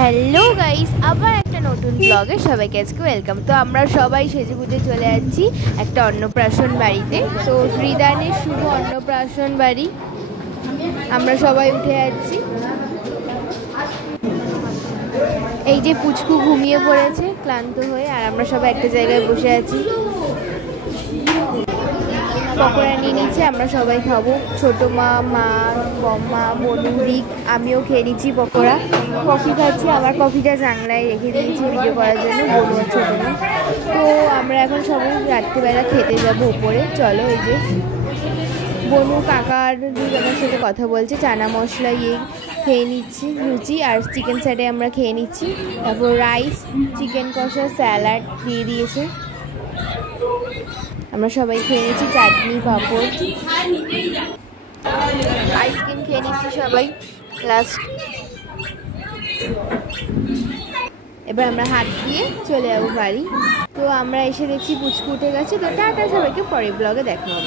Hello guys, আবার একটা নতুন ব্লগে সবাইকে আজকে ওয়েলকাম। তো আমরা সবাই সেজেগুজে চলে যাচ্ছি একটা অন্নপ্রাশন বাড়িতে। তো হৃদানের শুভ অন্নপ্রাশন বাড়ি। আমরা সবাই উঠে যাচ্ছি। এই যে পুচকু ঘুমিয়ে পড়েছে ক্লান্ত হয়ে, আর আমরা সবাই একটা জায়গায় বসে আছি। পকোড়া নিয়ে নিচ্ছে, আমরা সবাই খাবো। ছোটো মা, মা, বম্মা, বনু, রিক, আমিও খেয়ে নিচ্ছি পকোড়া। কফি খাচ্ছি, আমার কফিটা জানলায় রেখে দিয়েছি ভিডিও করার জন্য, বনু আর ছোটো মা। তো আমরা এখন সবাই রাত্রিবেলা খেতে যাবো উপরে। চলো, এই যে বনু কাকার দুজনের সাথে কথা বলছে। চানা মশলা খেয়ে নিচ্ছি লুচি, আর চিকেন স্যাটে আমরা খেয়ে নিচ্ছি। তারপর রাইস, চিকেন কষা, স্যালাড দিয়ে দিয়েছে। আমরা সবাই খেয়ে নিচ্ছি, চাটনি, পাঁপড়, আইসক্রিম খেয়ে নিচ্ছি সবাই লাস্ট। এবার আমরা হাত দিয়ে চলে যাবো বাড়ি। তো আমরা এসে দেখছি পুচকু উঠে গেছে। তো টাটা, সবাইকে পরের ব্লগে দেখা হবে।